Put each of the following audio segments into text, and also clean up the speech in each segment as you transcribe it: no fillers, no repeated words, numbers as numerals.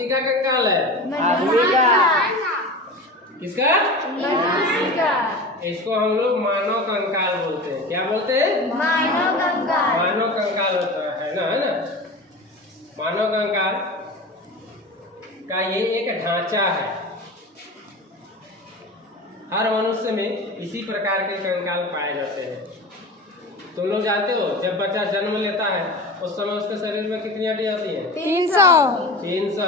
किसका कंकाल है? आदमी का। किसका? इसको हम लोग मानव कंकाल बोलते हैं। क्या बोलते हैं? मानव कंकाल। मानव कंकाल होता है ना, मानव कंकाल का ये एक ढांचा है। हर मनुष्य में इसी प्रकार के कंकाल पाए जाते हैं। तुम लोग जानते हो जब बच्चा जन्म लेता है उस समय उसके शरीर में कितनी हड्डियां होती हैं? 300।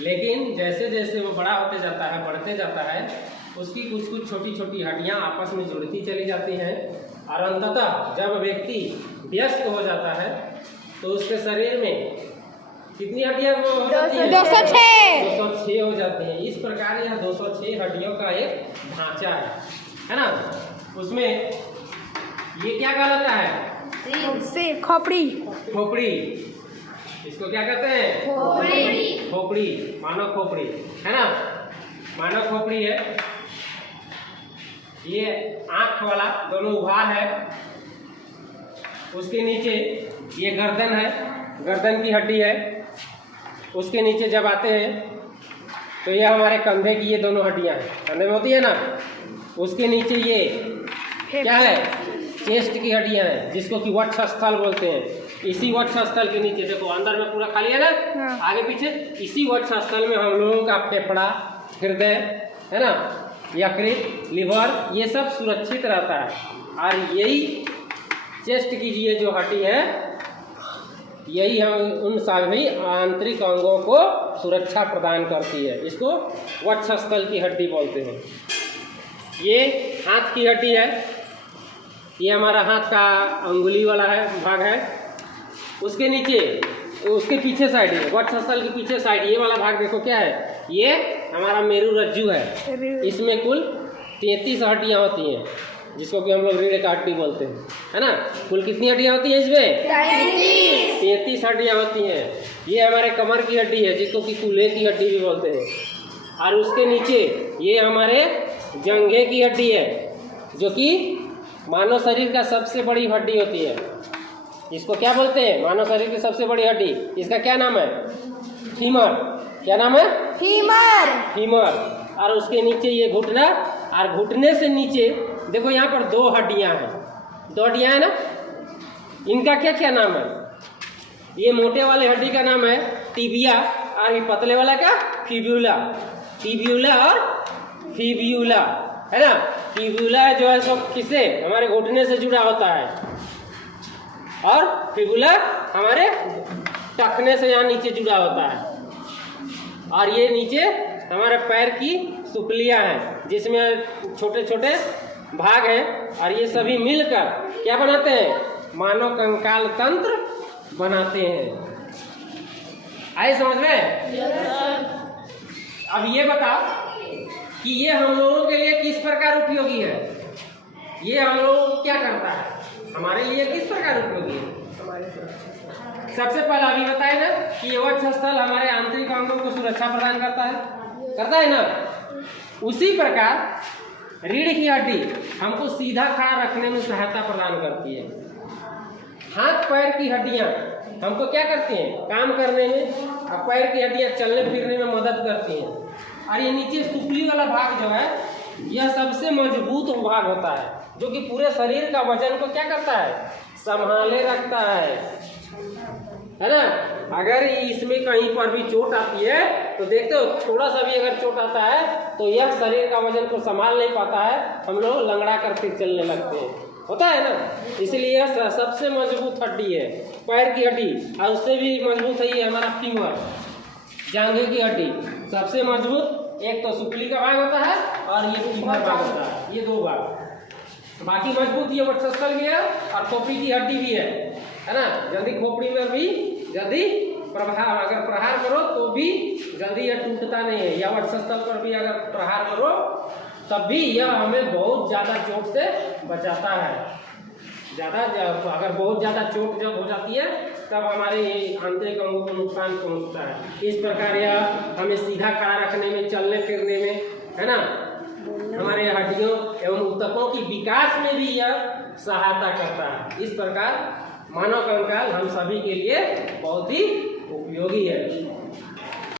लेकिन जैसे जैसे वो बड़ा होते जाता है, बढ़ते जाता है, उसकी कुछ कुछ छोटी छोटी हड्डियां आपस में जुड़ती चली जाती हैं और अंततः जब व्यक्ति वयस्क हो जाता है तो उसके शरीर में कितनी हड्डियां हो जाती हैं? 206 हो जाती हैं। इस प्रकार यह 206 हड्डियों का एक ढांचा है ना। उसमें ये क्या कहलाता है? खोपड़ी। इसको क्या कहते हैं? खोपड़ी। मानव खोपड़ी है ना। मानव खोपड़ी है। ये आंख वाला दोनों उभार है। उसके नीचे ये गर्दन है, गर्दन की हड्डी है। उसके नीचे जब आते हैं तो ये हमारे कंधे की ये दोनों हड्डियां हैं, कंधे में होती है ना। उसके नीचे ये क्या है? चेस्ट की हड्डियां हैं, जिसको कि वक्षस्थल बोलते हैं। इसी वक्षस्थल के नीचे देखो अंदर में पूरा खाली है ना, आगे पीछे। इसी वक्षस्थल में हम लोगों का फेफड़ा, हृदय है ना, यकृत, लिवर, ये सब सुरक्षित रहता है। और यही चेस्ट की ये जो हड्डी है, यही हम उन सभी आंतरिक अंगों को सुरक्षा प्रदान करती है। इसको वक्षस्थल की हड्डी बोलते हैं। ये हाथ की हड्डी है। ये हमारा हाथ का अंगुली वाला है भाग है। उसके नीचे, उसके पीछे साइड है, वक्षस्थल के पीछे साइड ये वाला भाग देखो क्या है? ये हमारा मेरु रज्जु है। इसमें कुल 33 हड्डियां होती हैं, जिसको कि हम लोग रीढ़ का हड्डी बोलते हैं, है ना। कुल कितनी हड्डियां होती हैं इसमें? 33 हड्डियां होती हैं। ये हमारे कमर की हड्डी है, जिसको कि कूल्हे की हड्डी भी बोलते हैं। और उसके नीचे ये हमारे जंघे की हड्डी है, जो कि मानव शरीर का सबसे बड़ी हड्डी होती है। इसको क्या बोलते हैं? मानव शरीर की सबसे बड़ी हड्डी। इसका क्या नाम है? फीमर। क्या नाम है? फीमर। और उसके नीचे ये घुटना, और घुटने से नीचे देखो यहाँ पर 2 हड्डियां हैं। 2 हड्डियां हैं ना। इनका क्या क्या नाम है? ये मोटे वाले हड्डी का नाम है टिबिया, और ये पतले वाला का फिब्यूला। टिब्यूला और फिब्यूला है ना। टिब्यूला जो है सो किससे? हमारे घुटने से जुड़ा होता है, और फिब्यूला हमारे टखने से यहाँ नीचे जुड़ा होता है। और ये नीचे हमारे पैर की सुपलियां हैं, जिसमें छोटे छोटे भाग हैं, और ये सभी मिलकर क्या बनाते हैं? मानव कंकाल तंत्र बनाते हैं। आए समझ में? अब ये बताओ कि ये हम लोगों के लिए किस प्रकार उपयोगी है? ये हम लोगों को क्या करता है? हमारे लिए किस प्रकार उपयोगी है? सबसे पहला अभी बताए ना कि ये वक्षस्थल हमारे आंतरिक अंगों को सुरक्षा प्रदान करता है ना। उसी प्रकार रीढ़ की हड्डी हमको सीधा खड़ा रखने में सहायता प्रदान करती है। हाथ पैर की हड्डियां हमको क्या करती हैं? काम करने में, और पैर की हड्डियां चलने फिरने में मदद करती हैं। और ये नीचे सुपली वाला भाग जो है, यह सबसे मजबूत भाग होता है, जो कि पूरे शरीर का वजन को क्या करता है? संभाले रखता है ना। अगर इसमें कहीं पर भी चोट आती है तो देखते हो, थोड़ा सा भी अगर चोट आता है तो यह शरीर का वजन को संभाल नहीं पाता है, हम लोग लंगड़ा कर फिर चलने लगते हैं, होता है ना। इसलिए यह सबसे मजबूत हड्डी है, पैर की हड्डी। और उससे भी मजबूत है ये हमारा फीमर, जांघे की हड्डी। सबसे मजबूत एक तो सुपली का भाग होता है, और ये फीमर भाग होता है, ये 2 भाग। बाकी मजबूत ये वक्षस्थल भी है, और खोपड़ी की हड्डी भी है ना। जल्दी खोपड़ी में भी जल्दी अगर प्रहार करो तो भी जल्दी यह टूटता नहीं है, या वक्षस्थल पर भी अगर प्रहार करो तब भी यह हमें बहुत ज़्यादा चोट से बचाता है। अगर बहुत ज़्यादा चोट जब हो जाती है तब हमारे आंतरिक अंगों को नुकसान पहुंचता है। इस प्रकार यह हमें सीधा खड़ा रखने में, चलने फिरने में, है ना, हमारे हड्डियों एवं ऊतकों की विकास में भी यह सहायता करता है। इस प्रकार मानव कंकाल हम सभी के लिए बहुत ही उपयोगी है।